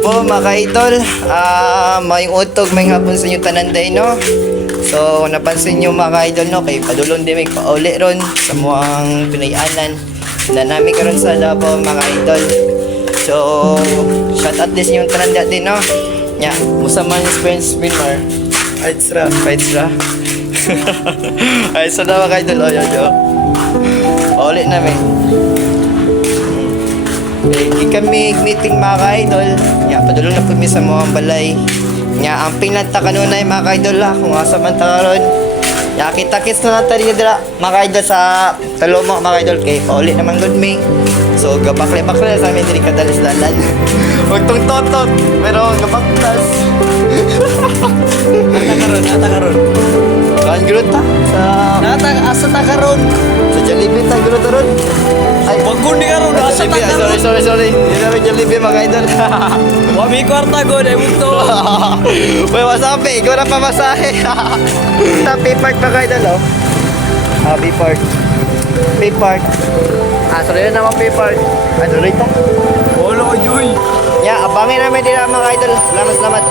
po mga idol, may utog may hapon sa inyo tananday no. So napansin nyo mga idol no, kay padulong din may pauli ron sa muang pinayanan na namin karon sa Davao mga idol. So shout out this yung tananda din no. Nya, musa man friends winner. Aitsra. Ay sa mga idol yo. Pauli namin. Di kami meeting mga idol. Nya, padulong na po mi sa muang balay. Nya, ang pinlanta kanunay mga idol ha, kung asa man taron. Nya, kita-kits na natin dira mga idol sa Talomo mga idol kay pauli naman good me. So, gabakle-bakle sa amin diri kadalis-dalan. Huwag tong totot, pero gabaklas. Ata karon. Saan gruta? Asa ta karon. Sa Jollibee tayo gruta ron. Ay, Pagkun di karon asa ta karon. sorry. Hindi namin Jollibee mga idol. Wa mi kwarta go dai bunto. Uy, wasabi, ikaw na pamasahe. Happy Park mga idol, oh. Happy Park. Happy Park. Sorry na naman Happy Park. Ano rin ta? Wala joy. Ya, abangin namin din mga idol. Salamat.